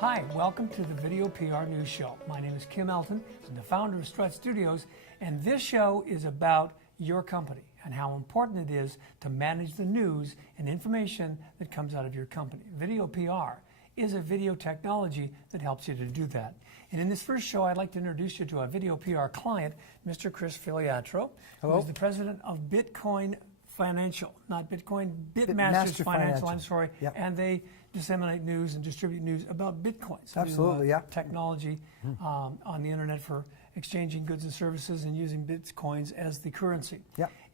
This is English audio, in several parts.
Hi, welcome to the VideoPR News Show. My name is Kim Elton. I'm the founder of Strut Studios, and this show is about your company and how important it is to manage the news and information that comes out of your company. VideoPR is a video technology that helps you to do that. And in this first show, I'd like to introduce you to our VideoPR client, Mr. Chris Filiatro, who is the president of Bitcoin Financial, not Bitcoin, BitMaster Financial, I'm sorry, and they disseminate news and distribute news about Bitcoin. So absolutely, technology on the internet for exchanging goods and services and using Bitcoins as the currency.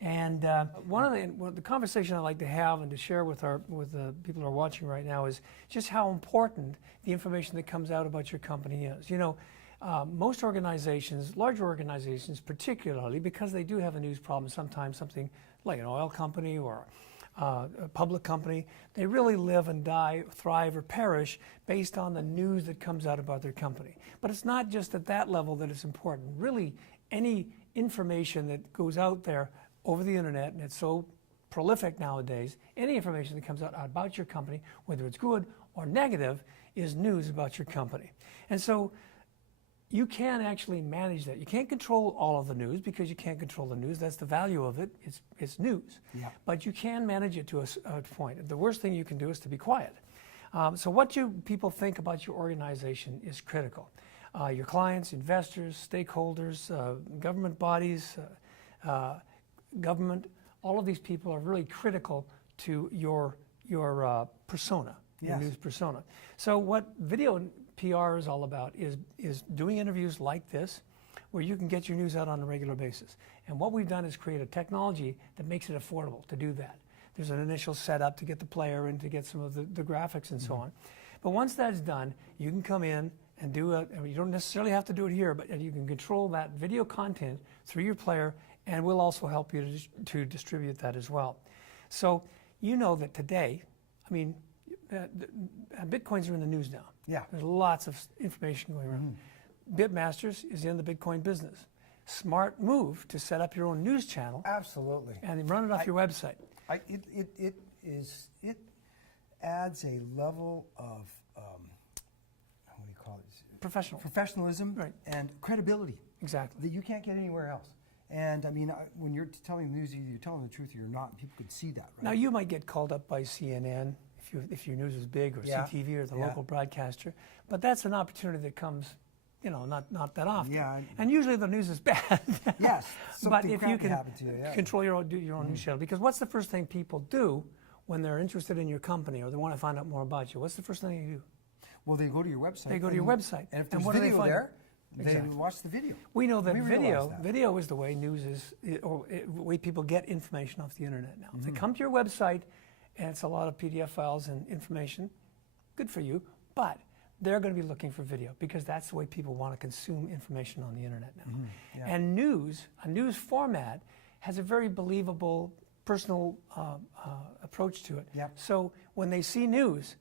And one of the conversation I like to have and to share with the people who are watching right now is just how important the information that comes out about your company is. You know, most organizations, larger organizations particularly, because they do have a news problem, sometimes something like an oil company or a public company, they really live and die, thrive or perish based on the news that comes out about their company. But it's not just at that level that it's important. Really, any information that goes out there over the internet, and it's so prolific nowadays, any information that comes out about your company, whether it's good or negative, is news about your company. And so you can actually manage that. You can't control all of the news because you can't control the news. That's the value of it. It's news. But you can manage it to a point. The worst thing you can do is to be quiet. So what people think about your organization is critical. Your clients, investors, stakeholders, government bodies, government, all of these people are really critical to your persona, your news persona. So what VideoPR is all about is doing interviews like this where you can get your news out on a regular basis. And what we've done is create a technology that makes it affordable to do that. There's an initial setup to get the player and to get some of the graphics and so on. But once that's done, you can come in and do it. I mean, you don't necessarily have to do it here, but you can control that video content through your player, and we'll also help you to distribute that as well. So you know that today, I mean, Bitcoins are in the news now. There's lots of information going around. BitMasters is in the Bitcoin business. Smart move to set up your own news channel. Absolutely. And run it off your website. It adds a level of what do you call it? Professionalism and credibility. Exactly. That you can't get anywhere else. And I mean, when you're telling the news, either you're telling the truth or you're not. And people could see that. Right? Now you might get called up by CNN if your news is big, or CTV or the local broadcaster, but that's an opportunity that comes, you know, not that often. And usually the news is bad. But if you can control your own news channel, because what's the first thing people do when they're interested in your company or they want to find out more about you? What's the first thing you do? Well, they go to your website. They go to your website. And if there's video there, they watch the video. We know that video is the way news is, or the way people get information off the internet now. If they come to your website, and it's a lot of PDF files and information, good for you, but they're going to be looking for video because that's the way people want to consume information on the internet now. And a news format has a very believable, personal approach to it. So when they see news,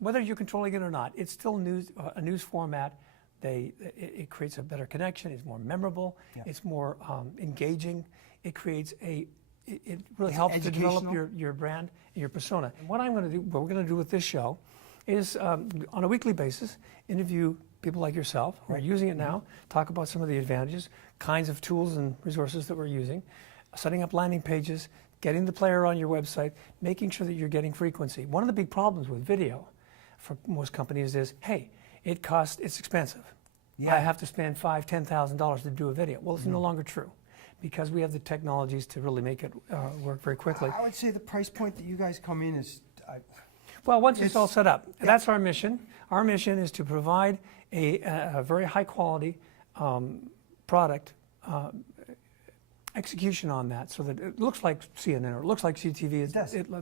whether you're controlling it or not, it's still news, a news format. It creates a better connection. It's more memorable. It's more engaging. It creates it really helps to develop your brand and your persona. And what we're going to do with this show is, on a weekly basis, interview people like yourself who are using it now, talk about some of the advantages, kinds of tools and resources that we're using, setting up landing pages, getting the player on your website, making sure that you're getting frequency. One of the big problems with video for most companies is, hey, it's expensive. I have to spend $5,000, $10,000 to do a video. Well, it's no longer true, because we have the technologies to really make it work very quickly. I would say the price point that you guys come in is... well, once it's all set up, that's our mission. Our mission is to provide a very high quality product, execution on that, so that it looks like CNN or it looks like CTV.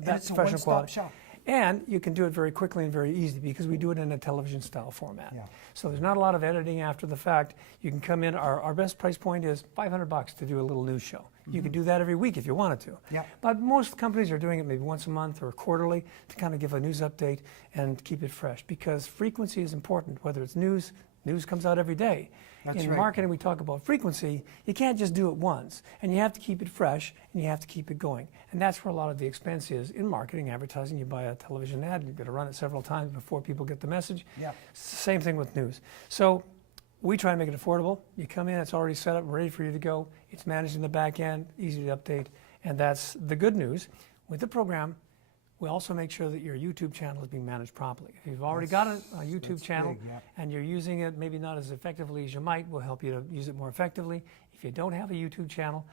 That's professional quality. Shop. And you can do it very quickly and very easy because we do it in a television style format. So there's not a lot of editing after the fact. You can come in, our best price point is $500 to do a little news show. You can do that every week if you wanted to. But most companies are doing it maybe once a month or quarterly to kind of give a news update and keep it fresh, because frequency is important, whether it's news, News comes out every day. That's In right. marketing, we talk about frequency. You can't just do it once, and you have to keep it fresh, and you have to keep it going. And that's where a lot of the expense is in marketing, advertising. You buy a television ad, you've got to run it several times before people get the message. Yeah. Same thing with news. So we try to make it affordable. You come in, it's already set up, ready for you to go. It's managed in the back end, easy to update, and that's the good news. With the program, we also make sure that your YouTube channel is being managed properly. If you've already got a YouTube channel big, yeah. and you're using it maybe not as effectively as you might, we'll help you to use it more effectively. If you don't have a YouTube channel,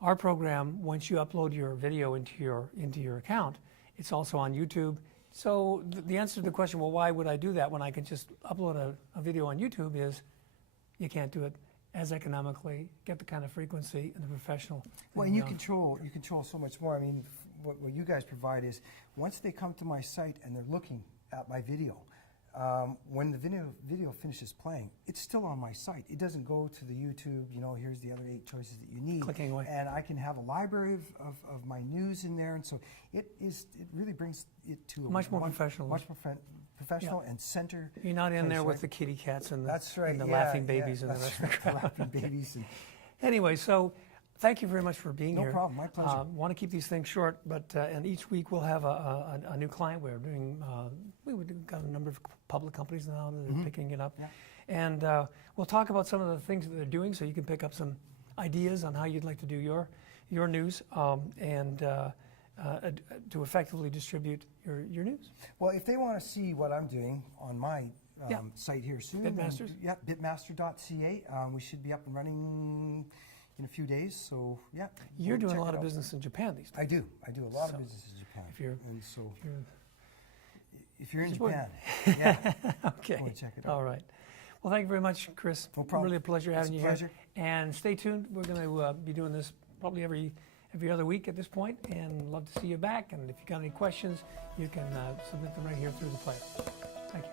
our program, once you upload your video into your account, it's also on YouTube. So the answer to the question, well, why would I do that when I can just upload a video on YouTube, is you can't do it as economically, get the kind of frequency and the professional. Well, and you control so much more. I mean, what you guys provide is, once they come to my site and they're looking at my video, when the video finishes playing, it's still on my site. It doesn't go to the YouTube, here's the other 8 choices that you need. Clicking away. And I can have a library of my news in there, and so it really brings it to a Much more professional. Much more professional and center. You're not in place, there with right? the kitty cats and the, That's right, and the yeah, laughing babies and the that's rest of the right, crap. laughing babies. And Anyway, so thank you very much for being no here. problem, my pleasure. Want to keep these things short, but and each week we'll have a new client. We're doing we've got a number of public companies now that are picking it up, Yeah. and we'll talk about some of the things that they're doing, so you can pick up some ideas on how you'd like to do your news and to effectively distribute your news. Well, if they want to see what I'm doing on my site here soon, BitMaster? Yeah, bitmaster.ca. We should be up and running in a few days. So yeah, You're doing check a lot it of out. business in Japan these days. I do a lot So, of business in Japan. if you're- and so You're- if you're in Support. Japan, yeah, Okay. go and check it out. All right. Well, thank you very much, Chris. No problem. Really a pleasure having It's you a pleasure. here. And stay tuned. We're going to be doing this probably every other week at this point, and love to see you back. And if you got any questions, you can submit them right here through the player. Thank you.